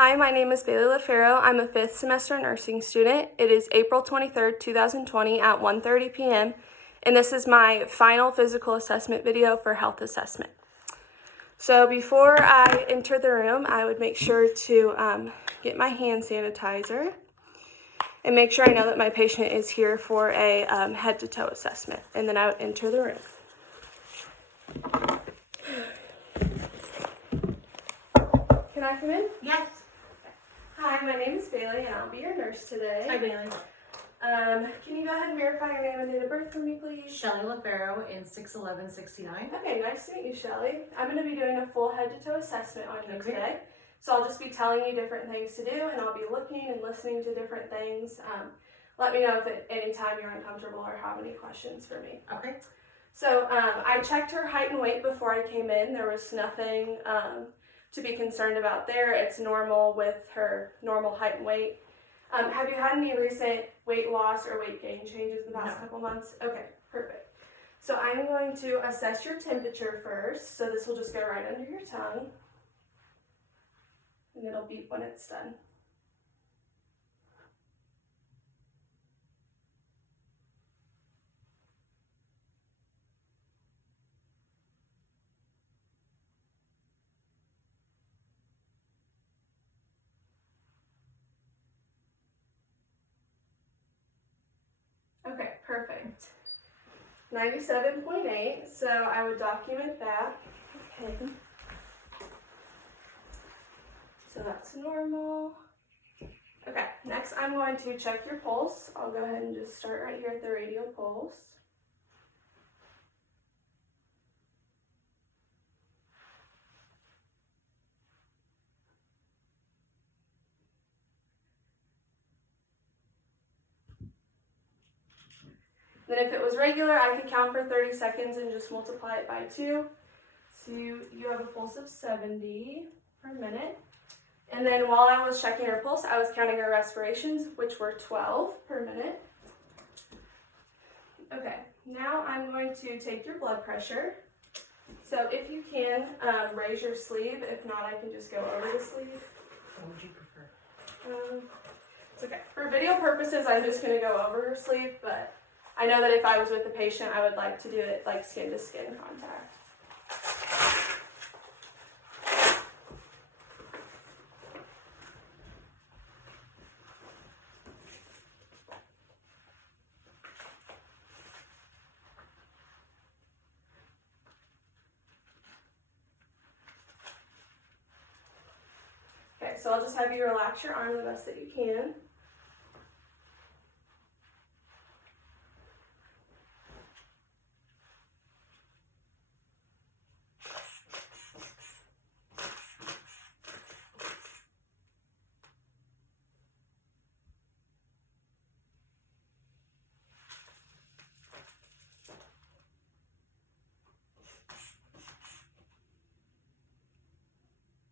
Hi, my name is Bailey Lofaro. I'm a 5th semester nursing student. It is April 23rd, 2020 at 1:30 p.m. and this is my final physical assessment video for health assessment. So before I enter the room, I would make sure to get my hand sanitizer and make sure I know that my patient is here for a head-to-toe assessment, and then I would enter the room. Can I come in? Yes. Hi, my name is Bailey, and I'll be your nurse today. Hi, Bailey. Can you go ahead and verify your name and date of birth for me, please? Shelly Lofaro in 6/11/69. Okay, nice to meet you, Shelly. I'm going to be doing a full head-to-toe assessment on you Okay. today. So I'll just be telling you different things to do, and I'll be looking and listening to different things. Let me know if at any time you're uncomfortable or have any questions for me. Okay. So I checked her height and weight before I came in. There was nothing to be concerned about there. It's normal with her normal height and weight. Have you had any recent weight loss or weight gain changes in the past couple months? Okay, perfect. So I'm going to assess your temperature first. So this will just go right under your tongue. And it'll beep when it's done. Okay, perfect. 97.8, so I would document that. Okay. So that's normal. Okay, next I'm going to check your pulse. I'll go ahead and just start right here at the radial pulse. Then if it was regular, I could count for 30 seconds and just multiply it by 2. So you have a pulse of 70 per minute. And then while I was checking her pulse, I was counting her respirations, which were 12 per minute. Okay, now I'm going to take your blood pressure. So if you can, raise your sleeve. If not, I can just go over the sleeve. What would you prefer? It's okay. For video purposes, I'm just going to go over her sleeve, but I know that if I was with the patient, I would like to do it like skin to skin contact. Okay, so I'll just have you relax your arm the best that you can.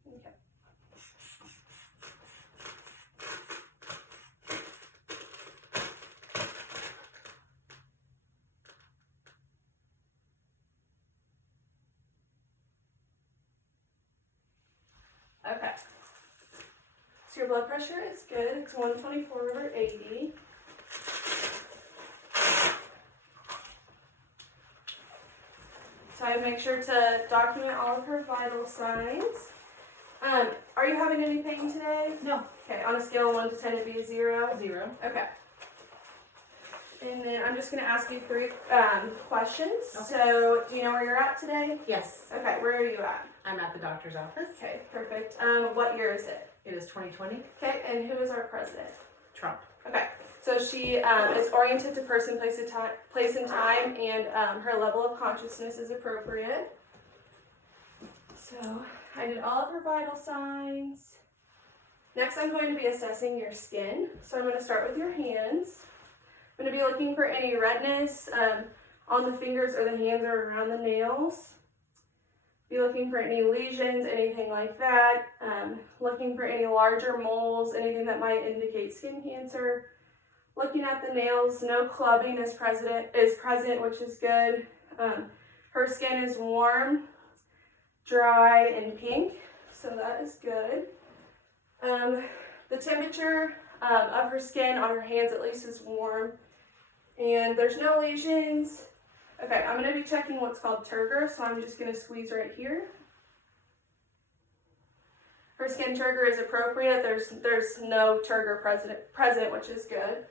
Okay. Okay. So your blood pressure is good. It's 124/80. So I make sure to document all of her vital signs. Are you having any pain today? No. Okay, on a scale of 1 to 10, it'd be a 0. 0. Okay. And then I'm just going to ask you 3 questions. Okay. So, do you know where you're at today? Yes. Okay, where are you at? I'm at the doctor's office. Okay, perfect. What year is it? It is 2020. Okay, and who is our president? Trump. Okay, so she is oriented to person, place, and time, and her level of consciousness is appropriate. So I did all of her vital signs. Next, I'm going to be assessing your skin. So I'm going to start with your hands. I'm going to be looking for any redness on the fingers or the hands or around the nails. Be looking for any lesions, anything like that. Looking for any larger moles, anything that might indicate skin cancer. Looking at the nails, no clubbing is present, which is good. Her skin is warm, dry, and pink, so that is good. The temperature of her skin on her hands at least is warm, and there's no lesions. Okay, I'm going to be checking what's called turgor, so I'm just going to squeeze right here. Her skin turgor is appropriate. There's no turgor present, which is good.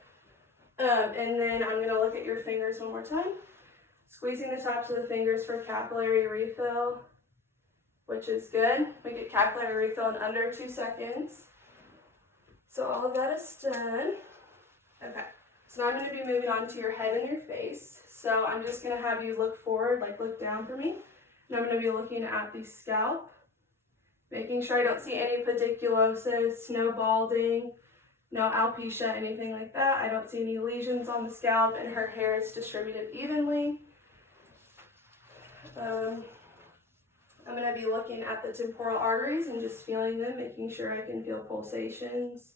And then I'm going to look at your fingers one more time. Squeezing the tops of the fingers for capillary refill, which is good. We get capillary refill in under 2 seconds. So all of that is done. Okay, so now I'm going to be moving on to your head and your face. So I'm just going to have you look forward, like look down for me. And I'm going to be looking at the scalp, making sure I don't see any pediculosis, no balding, no alopecia, anything like that. I don't see any lesions on the scalp, and her hair is distributed evenly. I'm going to be looking at the temporal arteries and just feeling them, making sure I can feel pulsations.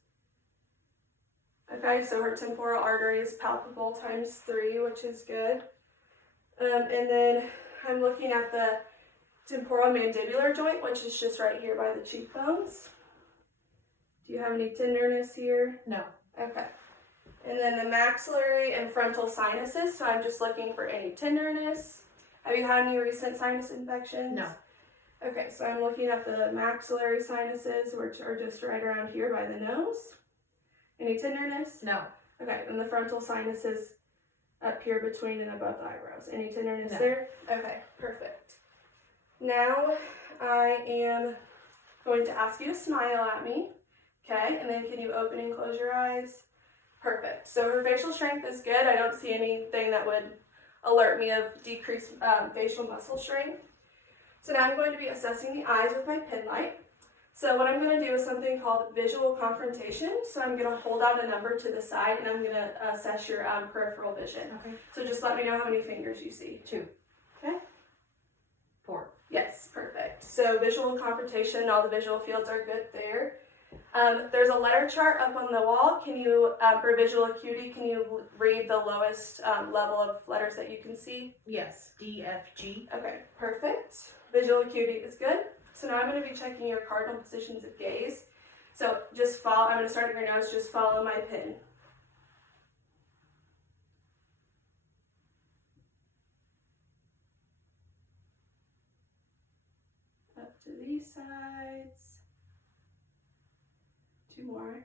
Okay, so her temporal artery is palpable ×3, which is good. And then I'm looking at the temporal mandibular joint, which is just right here by the cheekbones. Do you have any tenderness here? No. Okay. And then the maxillary and frontal sinuses, so I'm just looking for any tenderness. Have you had any recent sinus infections? No. Okay, so I'm looking at the maxillary sinuses, which are just right around here by the nose. Any tenderness? No. Okay, and the frontal sinuses up here between and above the eyebrows. Any tenderness No. there? Okay, perfect. Now I am going to ask you to smile at me. Okay, and then can you open and close your eyes? Perfect. So her facial strength is good. I don't see anything that would alert me of decreased facial muscle strength. So now I'm going to be assessing the eyes with my pen light. So what I'm going to do is something called visual confrontation. So I'm going to hold out a number to the side, and I'm going to assess your peripheral vision. Okay. So just let me know how many fingers you see. 2. Okay. 4. Yes, perfect. So visual confrontation, all the visual fields are good there. There's a letter chart up on the wall. Can you, for visual acuity, can you read the lowest level of letters that you can see? Yes. D, F, G. Okay, perfect. Visual acuity is good. So now I'm going to be checking your cardinal positions of gaze. So just follow, I'm going to start at your nose, just follow my pen. Up to these sides. 2 more.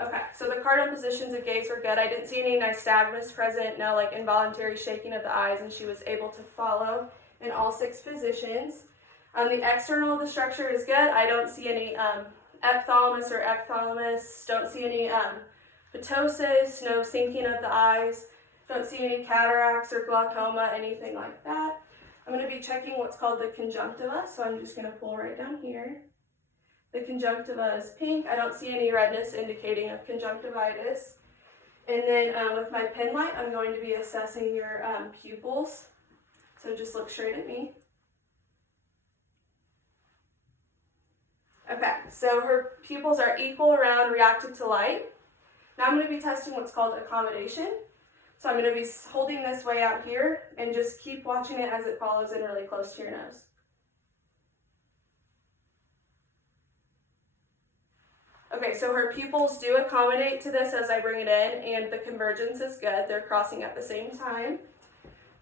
Okay, so the cardinal positions of gaze were good. I didn't see any nystagmus present, no like involuntary shaking of the eyes, and she was able to follow in all 6 positions. The external of the structure is good. I don't see any epiphthalamus or epithalamus. Don't see any ptosis, no sinking of the eyes. Don't see any cataracts or glaucoma, anything like that. I'm going to be checking what's called the conjunctiva, so I'm just going to pull right down here. The conjunctiva is pink. I don't see any redness indicating of conjunctivitis. And then with my pen light, I'm going to be assessing your pupils. So just look straight at me. Okay, so her pupils are equal, round, reactive to light. Now I'm going to be testing what's called accommodation. So I'm going to be holding this way out here and just keep watching it as it follows in really close to your nose. Okay, so her pupils do accommodate to this as I bring it in, and the convergence is good. They're crossing at the same time.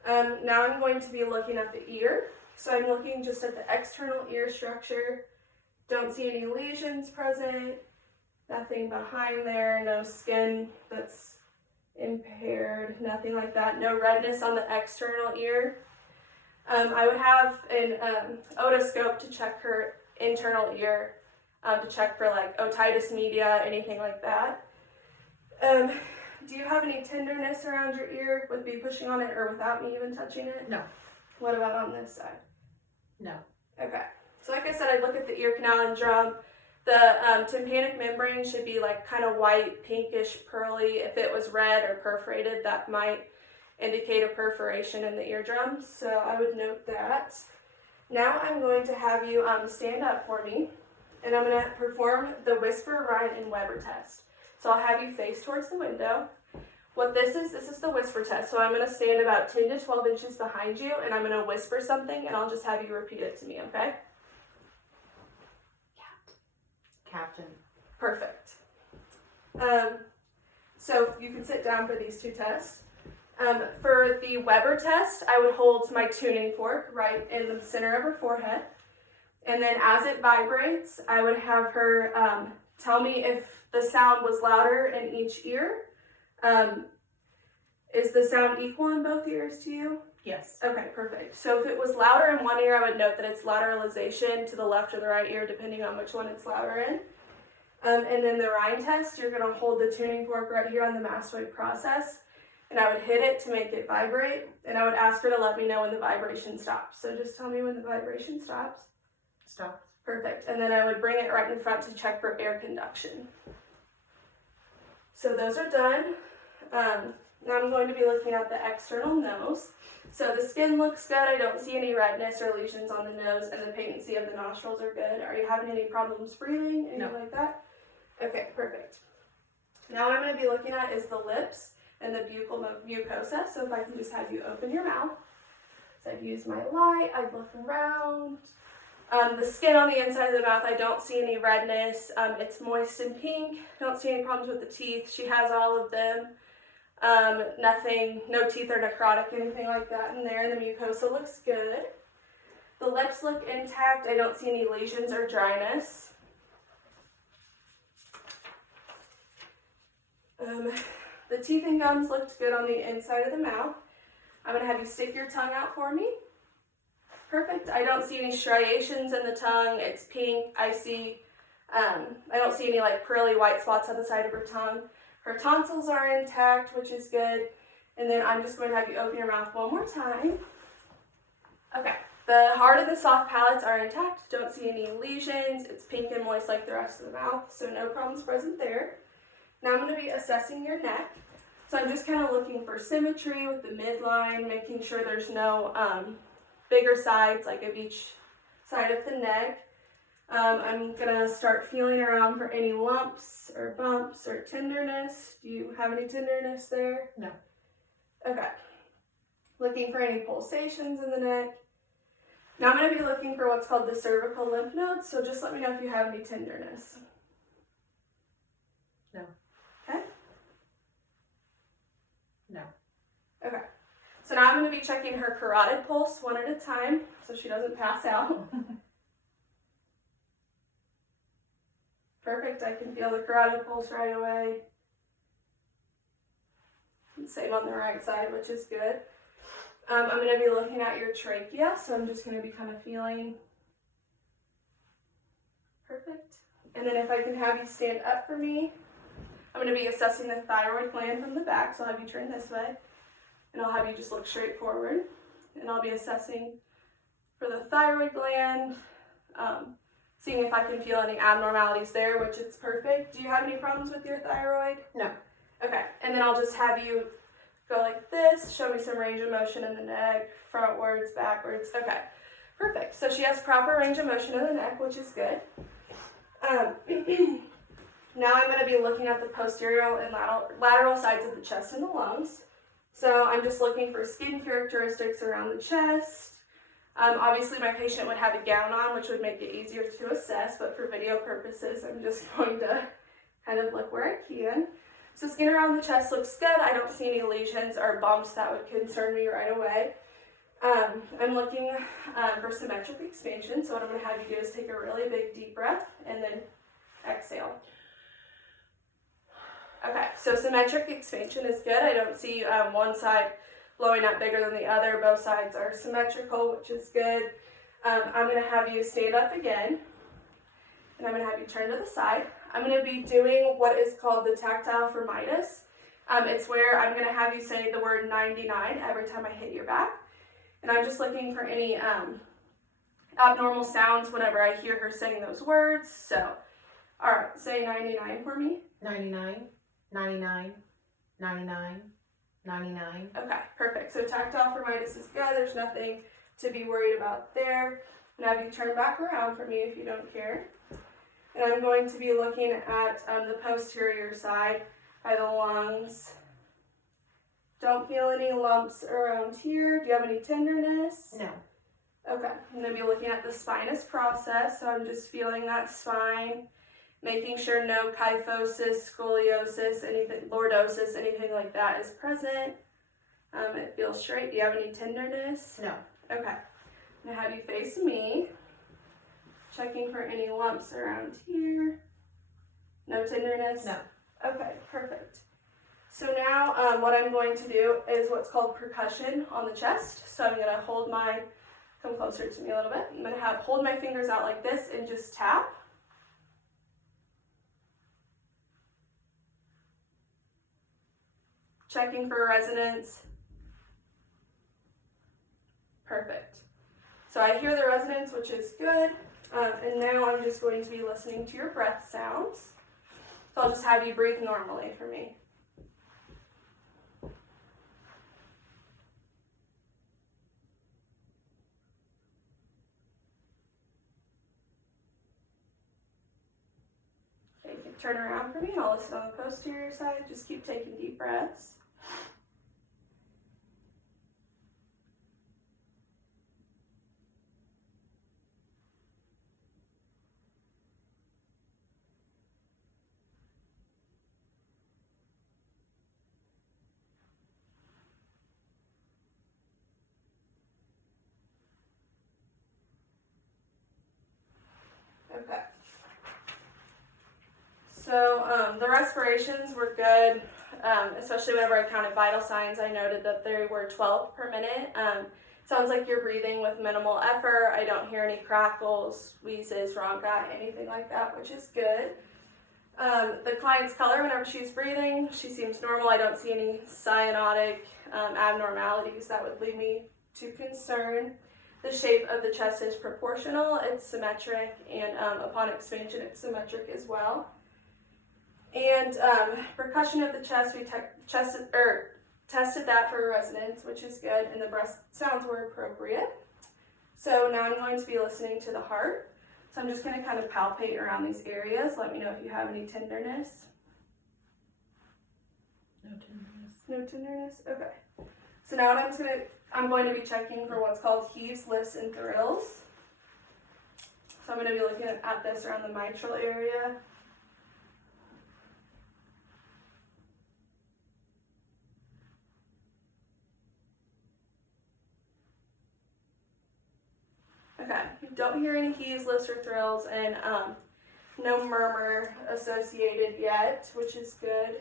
Now I'm going to be looking at the ear. So I'm looking just at the external ear structure. Don't see any lesions present, nothing behind there, no skin that's impaired, nothing like that, no redness on the external ear. I would have an otoscope to check her internal ear, to check for like otitis media, anything like that. Do you have any tenderness around your ear with me pushing on it or without me even touching it? No. What about on this side? No. Okay. So like I said, I look at the ear canal and drum. The tympanic membrane should be like kind of white, pinkish, pearly. If it was red or perforated, that might indicate a perforation in the eardrum. So I would note that. Now I'm going to have you stand up for me, and I'm going to perform the Whisper, Rhine, and Weber test. So I'll have you face towards the window. What this is the whisper test. So I'm going to stand about 10 to 12 inches behind you, and I'm going to whisper something, and I'll just have you repeat it to me, okay? captain. Perfect. So you can sit down for these two tests. For the Weber test, I would hold my tuning fork right in the center of her forehead. And then as it vibrates, I would have her tell me if the sound was louder in each ear. Is the sound equal in both ears to you? Yes. Okay, perfect. So if it was louder in one ear, I would note that it's lateralization to the left or the right ear, depending on which one it's louder in. And then the Rhine test, you're going to hold the tuning fork right here on the mastoid process, and I would hit it to make it vibrate, and I would ask her to let me know when the vibration stops. So just tell me when the vibration stops. Stop. Perfect. And then I would bring it right in front to check for air conduction. So those are done. Now I'm going to be looking at the external nose. So the skin looks good. I don't see any redness or lesions on the nose, and the patency of the nostrils are good. Are you having any problems breathing? Anything like that? Okay, perfect. Now what I'm going to be looking at is the lips and the buccal mucosa. So if I can just have you open your mouth. So I'd use my light. I'd look around. The skin on the inside of the mouth, I don't see any redness. It's moist and pink. Don't see any problems with the teeth. She has all of them. Nothing, no teeth are necrotic, anything like that in there. And the mucosa looks good. The lips look intact. I don't see any lesions or dryness. The teeth and gums looked good on the inside of the mouth. I'm going to have you stick your tongue out for me. Perfect. I don't see any striations in the tongue. It's pink. I don't see any like pearly white spots on the side of her tongue. Her tonsils are intact, which is good. And then I'm just going to have you open your mouth one more time. Okay. The hard and the soft palates are intact. Don't see any lesions. It's pink and moist like the rest of the mouth, so no problems present there. Now I'm going to be assessing your neck. So I'm just kind of looking for symmetry with the midline, making sure there's no bigger sides like of each side of the neck. I'm going to start feeling around for any lumps or bumps or tenderness. Do you have any tenderness there? No. Okay. Looking for any pulsations in the neck. Now I'm going to be looking for what's called the cervical lymph nodes, so just let me know if you have any tenderness. No. Okay? No. Okay. So now I'm going to be checking her carotid pulse one at a time so she doesn't pass out. Perfect. I can feel the carotid pulse right away. And same on the right side, which is good. I'm going to be looking at your trachea, so I'm just going to be kind of feeling. Perfect. And then if I can have you stand up for me, I'm going to be assessing the thyroid gland from the back, so I'll have you turn this way. And I'll have you just look straight forward. And I'll be assessing for the thyroid gland, seeing if I can feel any abnormalities there, which it's perfect. Do you have any problems with your thyroid? No. Okay, and then I'll just have you go like this, show me some range of motion in the neck, frontwards, backwards. Okay, perfect. So she has proper range of motion in the neck, which is good. Now I'm going to be looking at the posterior and lateral sides of the chest and the lungs. So I'm just looking for skin characteristics around the chest. Obviously my patient would have a gown on, which would make it easier to assess, but for video purposes, I'm just going to kind of look where I can. So skin around the chest looks good. I don't see any lesions or bumps that would concern me right away. I'm looking for symmetric expansion. So what I'm going to have you do is take a really big deep breath and then exhale. Okay, so symmetric expansion is good. I don't see one side blowing up bigger than the other. Both sides are symmetrical, which is good. I'm going to have you stand up again, and I'm going to have you turn to the side. I'm going to be doing what is called the tactile firmitis. It's where I'm going to have you say the word 99 every time I hit your back. And I'm just looking for any abnormal sounds whenever I hear her saying those words. So, all right, say 99 for me. 99, 99, 99, 99. Okay, perfect. So tactile firmitis is good. There's nothing to be worried about there. Now you turn back around for me if you don't care. And I'm going to be looking at the posterior side by the lungs. Don't feel any lumps around here. Do you have any tenderness? No. Okay, I'm going to be looking at the spinous process. So I'm just feeling that spine making sure no kyphosis, scoliosis, anything, lordosis, anything like that is present. It feels straight. Do you have any tenderness? No. Okay. I'm gonna have you face me. Checking for any lumps around here. No tenderness? No. Okay, perfect. So now what I'm going to do is what's called percussion on the chest. So I'm gonna come closer to me a little bit. I'm gonna hold my fingers out like this and just tap. Checking for resonance. Perfect. So I hear the resonance, which is good. And now I'm just going to be listening to your breath sounds. So I'll just have you breathe normally for me. Okay, you can turn around for me and I'll listen on the posterior side. Just keep taking deep breaths. Okay. So the respirations were good, especially whenever I counted vital signs. I noted that there were 12 per minute. Sounds like you're breathing with minimal effort. I don't hear any crackles, wheezes, rhonchi, anything like that, which is good. The client's color, whenever she's breathing, she seems normal. I don't see any cyanotic abnormalities that would lead me to concern. The shape of the chest is proportional, it's symmetric, and upon expansion it's symmetric as well. And percussion of the chest, we tested that for resonance, which is good, and the breath sounds were appropriate. So now I'm going to be listening to the heart. So I'm just going to kind of palpate around these areas. Let me know if you have any tenderness. No tenderness. No tenderness? Okay. So now what I'm going to be checking for what's called heaves, lifts, and thrills. So I'm going to be looking at this around the mitral area. Okay, don't hear any heaves, lifts, or thrills, and no murmur associated yet, which is good.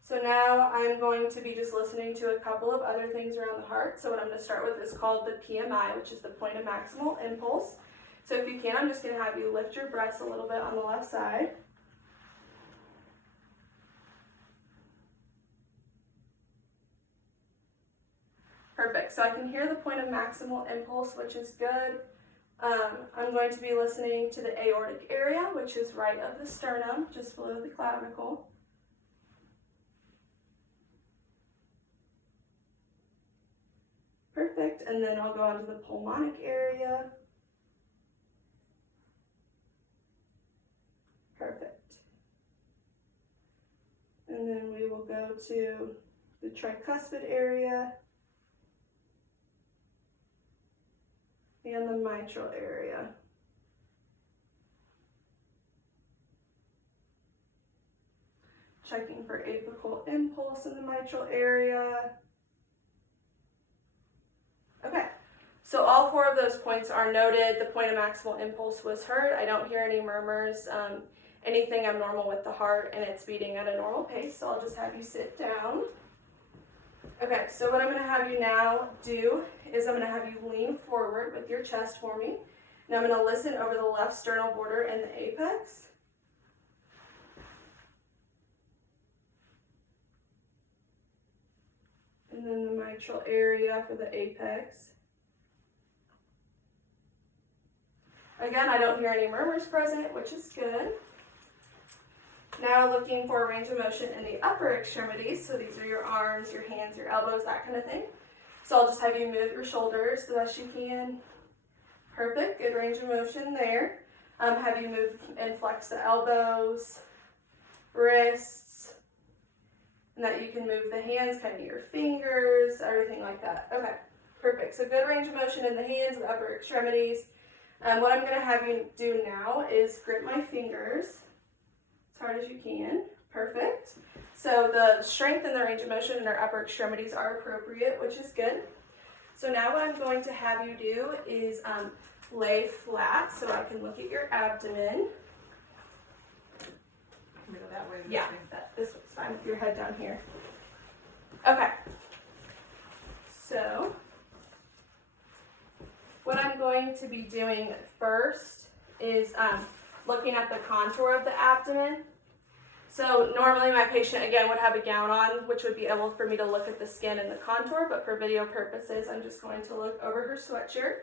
So now I'm going to be just listening to a couple of other things around the heart. So what I'm going to start with is called the PMI, which is the point of maximal impulse. So if you can, I'm just going to have you lift your breasts a little bit on the left side. Perfect. So I can hear the point of maximal impulse, which is good. I'm going to be listening to the aortic area, which is right of the sternum, just below the clavicle. Perfect. And then I'll go on to the pulmonic area. Perfect. And then we will go to the tricuspid area and the mitral area. Checking for apical impulse in the mitral area. Okay, so all four of those points are noted. The point of maximal impulse was heard. I don't hear any murmurs, anything abnormal with the heart, and it's beating at a normal pace. So I'll just have you sit down. Okay, so what I'm going to have you now do is I'm going to have you lean forward with your chest for me. Now I'm going to listen over the left sternal border and the apex. And then the mitral area for the apex. Again, I don't hear any murmurs present, which is good. Now looking for a range of motion in the upper extremities. So these are your arms, your hands, your elbows, that kind of thing. So I'll just have you move your shoulders the best you can. Perfect, good range of motion there. Have you move and flex the elbows, wrists, and that you can move the hands, kind of your fingers, everything like that. Okay, perfect. So good range of motion in the hands, the upper extremities. What I'm going to have you do now is grip my fingers as hard as you can. Perfect. So the strength and the range of motion in our upper extremities are appropriate, which is good. So now what I'm going to have you do is lay flat so I can look at your abdomen. Go that way. Yeah, this one's fine with your head down here. Okay. So what I'm going to be doing first is looking at the contour of the abdomen. So normally my patient, again, would have a gown on, which would be able for me to look at the skin and the contour, but for video purposes, I'm just going to look over her sweatshirt.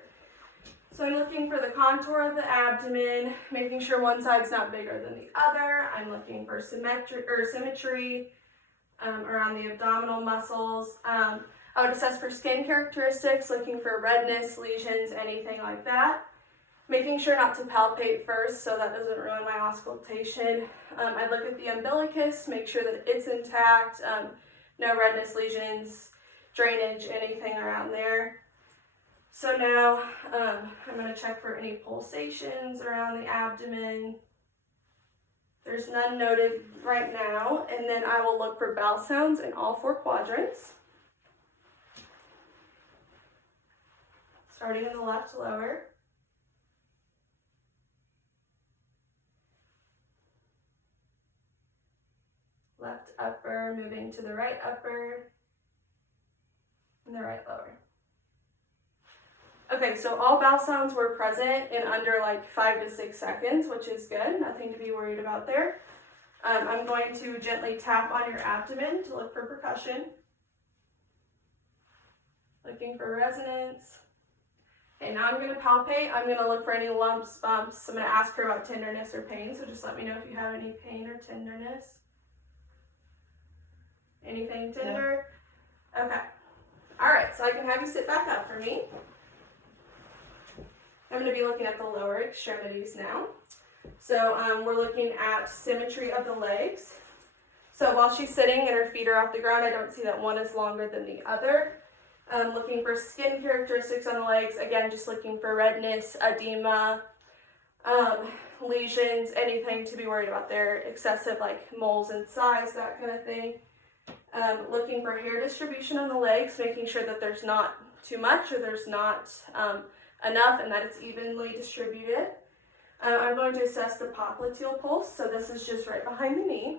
So I'm looking for the contour of the abdomen, making sure one side's not bigger than the other. I'm looking for symmetry around the abdominal muscles. I would assess for skin characteristics, looking for redness, lesions, anything like that. Making sure not to palpate first so that doesn't ruin my auscultation. I'd look at the umbilicus, make sure that it's intact, no redness, lesions, drainage, anything around there. So now I'm going to check for any pulsations around the abdomen. There's none noted right now, and then I will look for bowel sounds in all 4 quadrants. Starting in the left lower. Left upper, moving to the right upper, and the right lower. Okay, so all bowel sounds were present in under like 5 to 6 seconds, which is good. Nothing to be worried about there. I'm going to gently tap on your abdomen to look for percussion. Looking for resonance. Okay, now I'm going to palpate. I'm going to look for any lumps, bumps. I'm going to ask her about tenderness or pain, so just let me know if you have any pain or tenderness. Anything tender? No. Okay. All right, so I can have you sit back up for me. I'm going to be looking at the lower extremities now. So we're looking at symmetry of the legs. So while she's sitting and her feet are off the ground, I don't see that one is longer than the other. Looking for skin characteristics on the legs. Again, just looking for redness, edema, lesions, anything to be worried about there. Excessive like moles in size, that kind of thing. Looking for hair distribution on the legs, making sure that there's not too much or there's not enough and that it's evenly distributed. I'm going to assess the popliteal pulse, so this is just right behind the knee.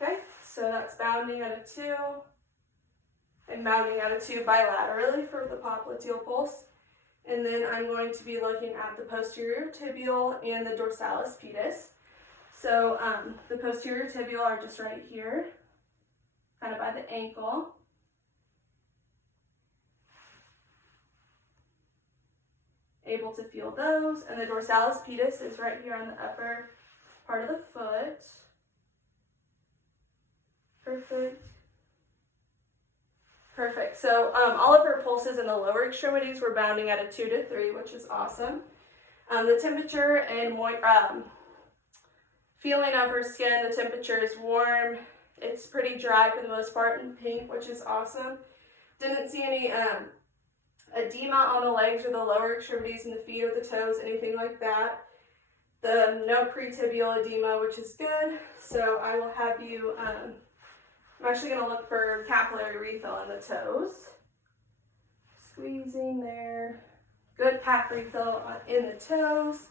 Okay, so that's bounding at a 2 and bounding at a 2 bilaterally for the popliteal pulse. And then I'm going to be looking at the posterior tibial and the dorsalis pedis. So the posterior tibial are just right here, kind of by the ankle. Able to feel those. And the dorsalis pedis is right here on the upper part of the foot. Perfect. Perfect. So all of her pulses in the lower extremities were bounding at a 2 to 3, which is awesome. The temperature and feeling of her skin, the temperature is warm. It's pretty dry for the most part and pink, which is awesome. Didn't see any edema on the legs or the lower extremities and the feet or the toes, anything like that. No pretibial edema, which is good. So I will have you, I'm actually going to look for capillary refill in the toes. Squeezing there. Good cap refill in the toes.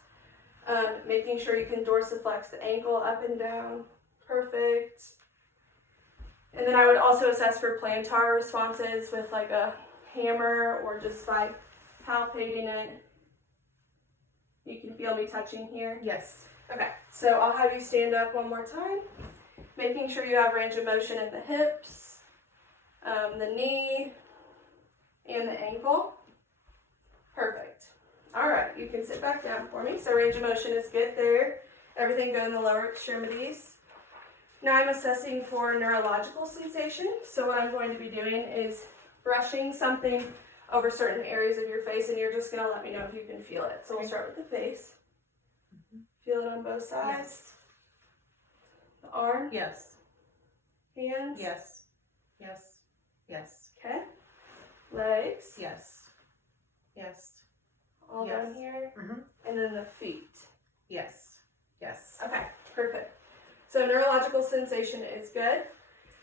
Making sure you can dorsiflex the ankle up and down. Perfect. And then I would also assess for plantar responses with like a hammer or just by palpating it. You can feel me touching here? Yes. Okay, so I'll have you stand up one more time. Making sure you have range of motion in the hips, the knee, and the ankle. Perfect. All right, you can sit back down for me. So range of motion is good there. Everything good in the lower extremities. Now I'm assessing for neurological sensation. So what I'm going to be doing is brushing something over certain areas of your face, and you're just going to let me know if you can feel it. So we'll start with the face. Feel it on both sides. Yes. The arm. Yes. Hands. Yes. Yes. Yes. Okay. Legs. Yes. Yes. All Yes. down here, Mm-hmm. and then the feet. Yes. Yes. Okay, perfect. So neurological sensation is good.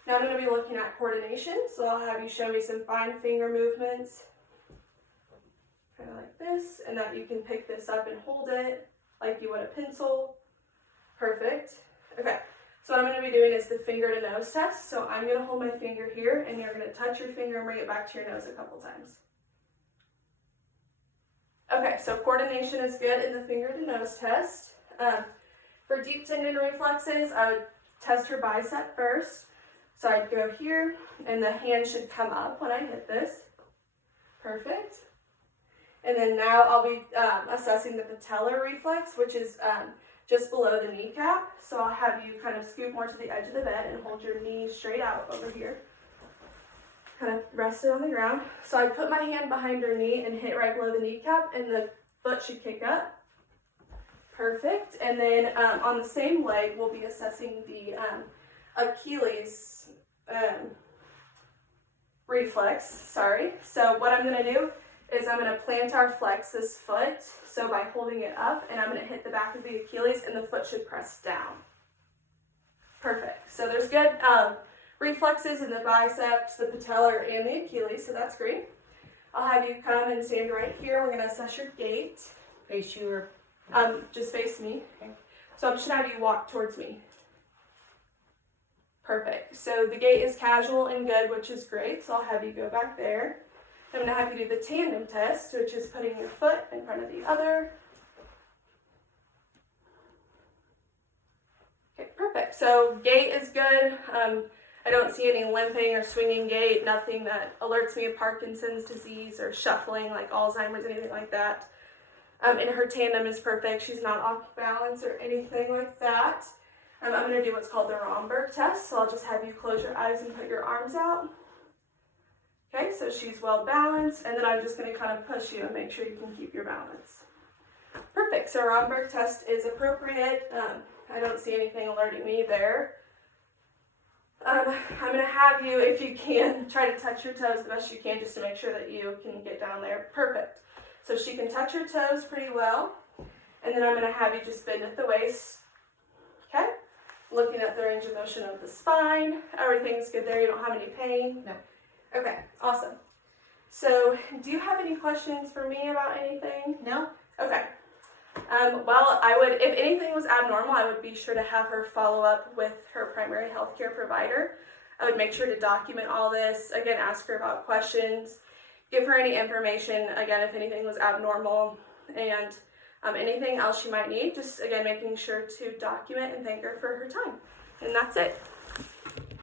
Now I'm going to be looking at coordination, so I'll have you show me some fine finger movements, kind of like this, and that you can pick this up and hold it like you would a pencil. Perfect. Okay, so what I'm going to be doing is the finger to nose test. So I'm going to hold my finger here, and you're going to touch your finger and bring it back to your nose a couple times. Okay, so coordination is good in the finger to nose test. For deep tendon reflexes, I would test her bicep first. So I'd go here, and the hand should come up when I hit this. Perfect. And then now I'll be assessing the patellar reflex, which is just below the kneecap. So I'll have you kind of scoot more to the edge of the bed and hold your knees straight out over here. Kind of rest it on the ground. So I put my hand behind her knee and hit right below the kneecap, and the foot should kick up. Perfect. And then on the same leg, we'll be assessing the Achilles reflex. So what I'm going to do is I'm going to plantar flex this foot. So by holding it up, and I'm going to hit the back of the Achilles, and the foot should press down. Perfect. So there's good reflexes in the biceps, the patellar, and the Achilles. So that's great. I'll have you come and stand right here. We're going to assess your gait. Face you or Just face me. Okay. So I'm just going to have you walk towards me. Perfect. So the gait is casual and good, which is great. So I'll have you go back there. I'm going to have you do the tandem test, which is putting your foot in front of the other. Okay, perfect. So gait is good. I don't see any limping or swinging gait, nothing that alerts me of Parkinson's disease or shuffling like Alzheimer's, anything like that. And her tandem is perfect. She's not off balance or anything like that. I'm going to do what's called the Romberg test. So I'll just have you close your eyes and put your arms out. Okay, so she's well balanced. And then I'm just going to kind of push you and make sure you can keep your balance. Perfect. So Romberg test is appropriate. I don't see anything alerting me there. I'm going to have you, if you can, try to touch your toes the best you can just to make sure that you can get down there. Perfect. So she can touch her toes pretty well. And then I'm going to have you just bend at the waist. Okay? Looking at the range of motion of the spine. Everything's good there. You don't have any pain? No. Okay, awesome. So do you have any questions for me about anything? No. Okay. Well, I would, if anything was abnormal, I would be sure to have her follow up with her primary healthcare provider. I would make sure to document all this. Again, ask her about questions. Give her any information, again, if anything was abnormal, and anything else she might need. Just, again, making sure to document and thank her for her time. And that's it.